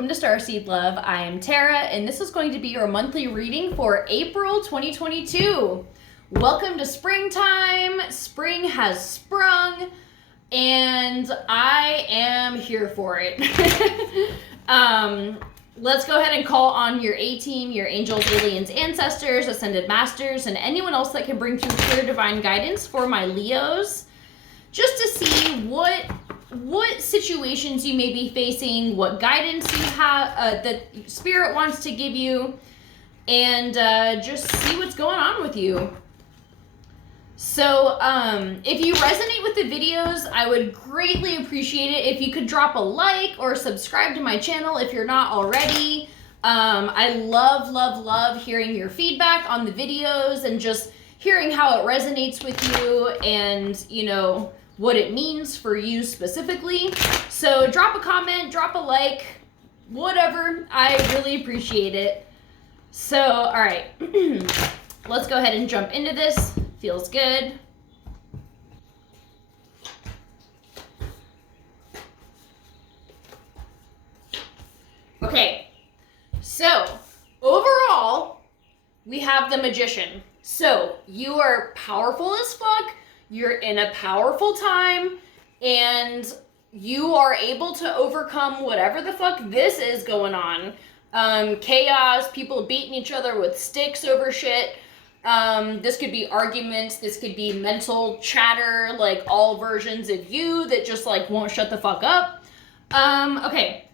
welcome to Starseed Love. I am Tara, and this is going to be your monthly reading for April 2022. Welcome to springtime. Spring has sprung, and I am here for it. Let's go ahead and call on your A-team, your angels, aliens, ancestors, ascended masters, and anyone else that can bring through clear divine guidance for my Leos, just to see what situations you may be facing, what guidance you have that Spirit wants to give you, and just see what's going on with you. So if you resonate with the videos, I would greatly appreciate it if you could drop a like or subscribe to my channel if you're not already. I love hearing your feedback on the videos and just hearing how it resonates with you and, you know, what it means for you specifically. So drop a comment, drop a like, whatever. I really appreciate it. So, all right, let's go ahead and jump into this. Feels good. Okay, so overall, we have the Magician. So you are powerful as fuck. You're in a powerful time, and you are able to overcome whatever the fuck this is going on. Chaos, people beating each other with sticks over shit. This could be arguments, this could be mental chatter, like all versions of you that just like won't shut the fuck up. Okay,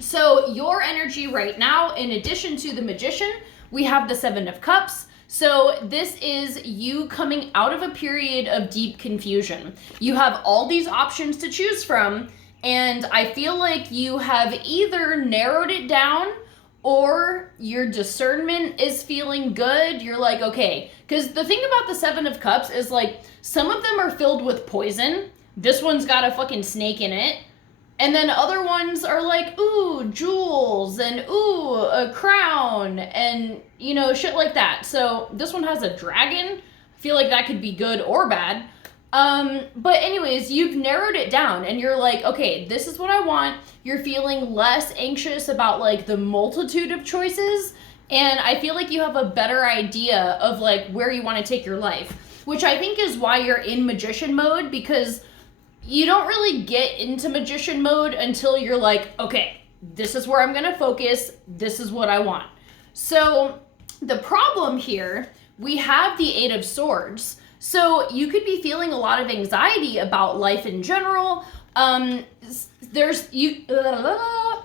so your energy right now, in addition to the Magician, we have the Seven of Cups. So this is you coming out of a period of deep confusion. You have all these options to choose from, and I feel like you have either narrowed it down or your discernment is feeling good. You're like, okay, because the thing about the Seven of Cups is like, some of them are filled with poison. This one's got a fucking snake in it. And then other ones are like, ooh, jewels, and ooh, a crown, and, you know, shit like that. So this one has a dragon. I feel like that could be good or bad. But anyways, you've narrowed it down, and you're like, okay, this is what I want. You're feeling less anxious about, like, the multitude of choices, and I feel like you have a better idea of, like, where you want to take your life, which I think is why you're in Magician mode, because you don't really get into Magician mode until you're like, okay, this is where I'm going to focus. This is what I want. So the problem here, we have the Eight of Swords. So you could be feeling a lot of anxiety about life in general.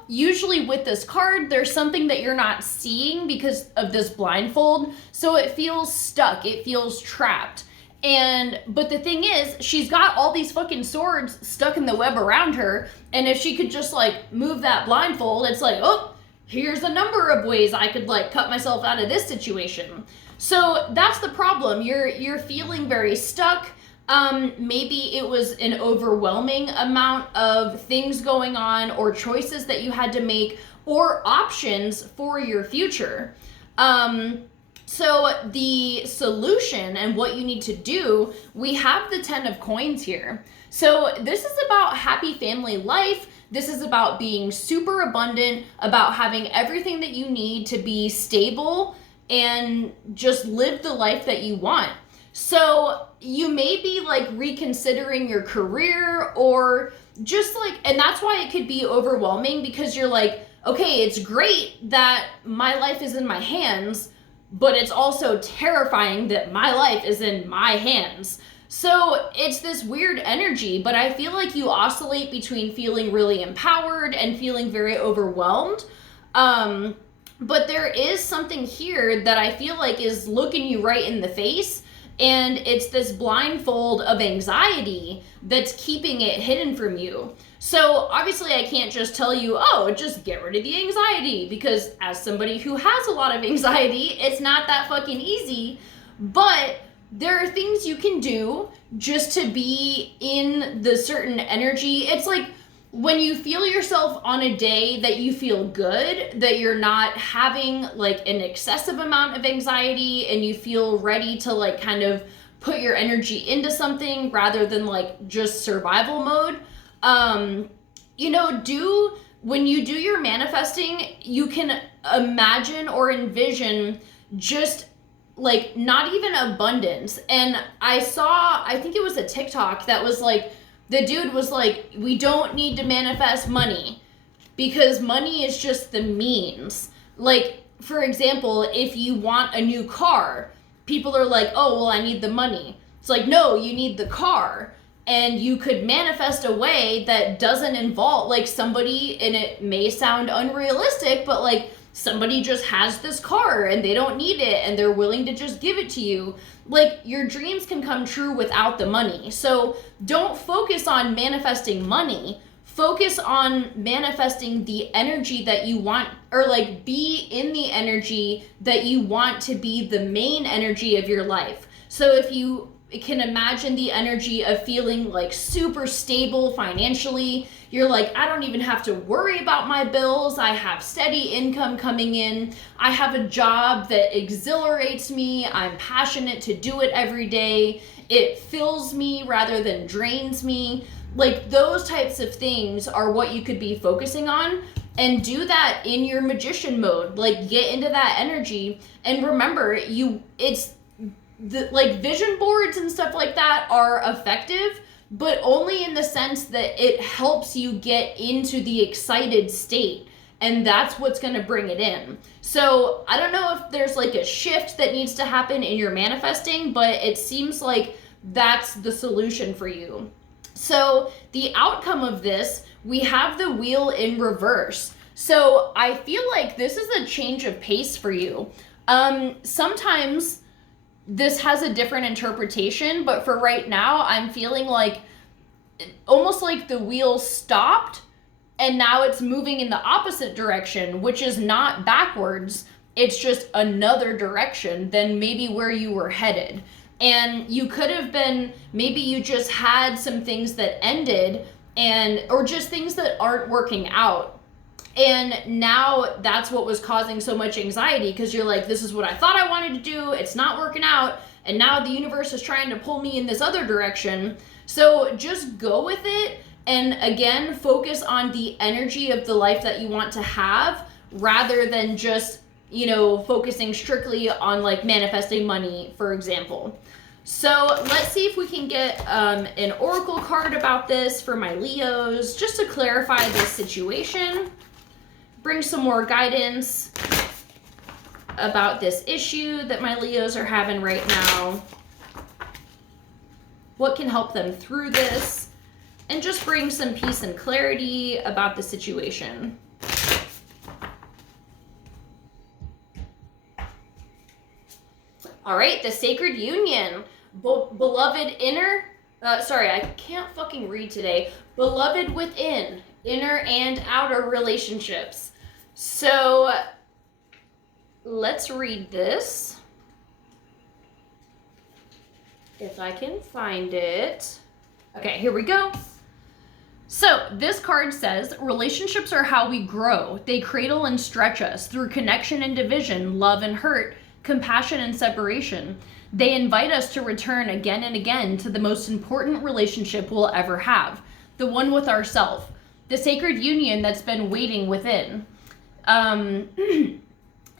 Usually with this card, there's something that you're not seeing because of this blindfold. So it feels stuck. It feels trapped. But the thing is, she's got all these fucking swords stuck in the web around her, and if she could just, like, move that blindfold, it's like, oh, here's a number of ways I could, like, cut myself out of this situation. So that's the problem. You're feeling very stuck. Maybe it was an overwhelming amount of things going on, or choices that you had to make, or options for your future. So the solution and what you need to do, we have the 10 of coins here. So this is about happy family life. This is about being super abundant, about having everything that you need to be stable and just live the life that you want. So you may be like reconsidering your career, or just like, and that's why it could be overwhelming, because you're like, okay, it's great that my life is in my hands, but it's also terrifying that my life is in my hands. So it's this weird energy, but I feel like you oscillate between feeling really empowered and feeling very overwhelmed. But there is something here that I feel like is looking you right in the face, and it's this blindfold of anxiety that's keeping it hidden from you. So obviously I can't just tell you, oh, just get rid of the anxiety, because as somebody who has a lot of anxiety, it's not that fucking easy. But there are things you can do just to be in the certain energy. It's like when you feel yourself on a day that you feel good, that you're not having like an excessive amount of anxiety, and you feel ready to like kind of put your energy into something rather than like just survival mode. You know, do when you do your manifesting, you can imagine or envision just like not even abundance. And I think it was a TikTok that was like, the dude was like, we don't need to manifest money because money is just the means. Like, for example, if you want a new car, people are like, oh, well, I need the money. It's like, no, you need the car. And you could manifest a way that doesn't involve like somebody, and it may sound unrealistic, but like somebody just has this car and they don't need it and they're willing to just give it to you. Like, your dreams can come true without the money. So don't focus on manifesting money. Focus on manifesting the energy that you want, or like be in the energy that you want to be the main energy of your life. So if you can imagine the energy of feeling like super stable financially, you're like, I don't even have to worry about my bills. I have steady income coming in. I have a job that exhilarates me. I'm passionate to do it every day. It fills me rather than drains me. Like, those types of things are what you could be focusing on, and do that in your magician mode. Like, get into that energy. And remember, like vision boards and stuff like that are effective, but only in the sense that it helps you get into the excited state, and that's what's going to bring it in. So I don't know if there's like a shift that needs to happen in your manifesting, but it seems like that's the solution for you. So the outcome of this, we have the wheel in reverse. So I feel like this is a change of pace for you. Sometimes this has a different interpretation, but for right now, I'm feeling like almost like the wheel stopped and now it's moving in the opposite direction, which is not backwards. It's just another direction than maybe where you were headed. And you could have been, maybe you just had some things that ended, or just things that aren't working out. And now that's what was causing so much anxiety, because you're like, this is what I thought I wanted to do. It's not working out. And now the universe is trying to pull me in this other direction. So just go with it. And again, focus on the energy of the life that you want to have, rather than just, focusing strictly on like manifesting money, for example. So let's see if we can get an oracle card about this for my Leos, just to clarify this situation. Bring some more guidance about this issue that my Leos are having right now. What can help them through this? And just bring some peace and clarity about the situation. All right, the sacred union. Beloved inner, I can't fucking read today. Beloved within, inner and outer relationships. So let's read this. If I can find it. Okay, here we go. So this card says, relationships are how we grow. They cradle and stretch us through connection and division, love and hurt, compassion and separation. They invite us to return again and again to the most important relationship we'll ever have, the one with ourself, the sacred union that's been waiting within.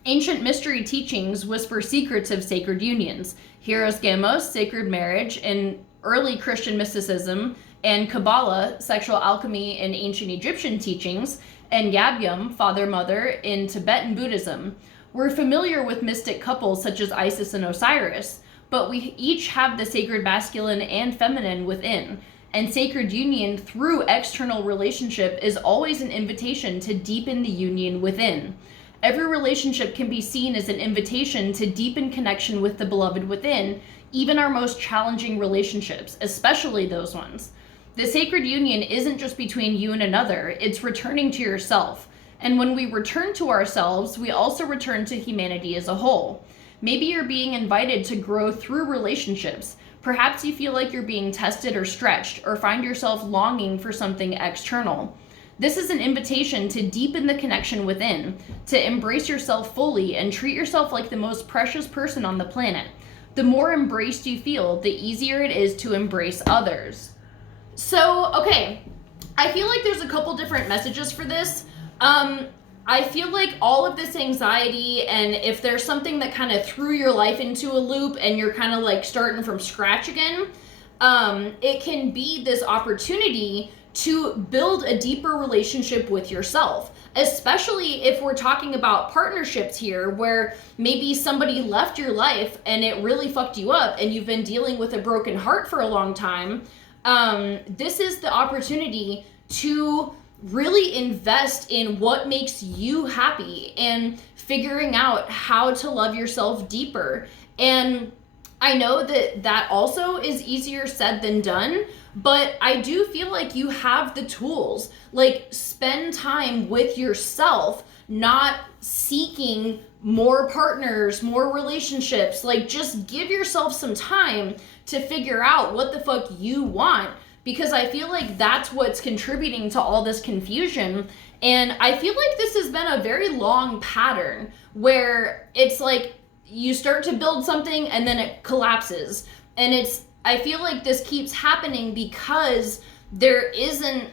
Ancient mystery teachings whisper secrets of sacred unions. Hieros Gamos, sacred marriage, in early Christian mysticism, and Kabbalah, sexual alchemy in ancient Egyptian teachings, and Yabyum, father-mother, in Tibetan Buddhism. We're familiar with mystic couples such as Isis and Osiris, but we each have the sacred masculine and feminine within, and sacred union through external relationship is always an invitation to deepen the union within. Every relationship can be seen as an invitation to deepen connection with the beloved within, even our most challenging relationships, especially those ones. The sacred union isn't just between you and another, it's returning to yourself. And when we return to ourselves, we also return to humanity as a whole. Maybe you're being invited to grow through relationships. Perhaps you feel like you're being tested or stretched, or find yourself longing for something external. This is an invitation to deepen the connection within, to embrace yourself fully and treat yourself like the most precious person on the planet. The more embraced you feel, the easier it is to embrace others. So, okay, I feel like there's a couple different messages for this. I feel like all of this anxiety, and if there's something that kind of threw your life into a loop and you're kind of like starting from scratch again, it can be this opportunity to build a deeper relationship with yourself, especially if we're talking about partnerships here, where maybe somebody left your life and it really fucked you up and you've been dealing with a broken heart for a long time. This is the opportunity to really invest in what makes you happy and figuring out how to love yourself deeper. And I know that that also is easier said than done, but I do feel like you have the tools. Like, spend time with yourself, not seeking more partners, more relationships. Like, just give yourself some time to figure out what the fuck you want, because I feel like that's what's contributing to all this confusion. And I feel like this has been a very long pattern where it's like you start to build something and then it collapses. And I feel like this keeps happening because there isn't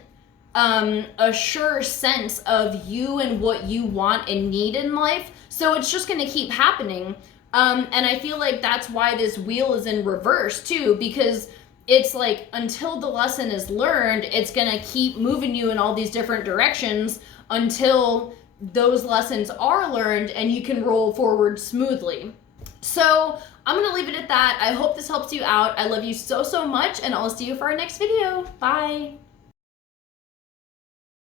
a sure sense of you and what you want and need in life. So it's just going to keep happening. And I feel like that's why this wheel is in reverse too, because it's like until the lesson is learned, it's going to keep moving you in all these different directions until those lessons are learned and you can roll forward smoothly. So I'm going to leave it at that. I hope this helps you out. I love you so, so much, and I'll see you for our next video. Bye.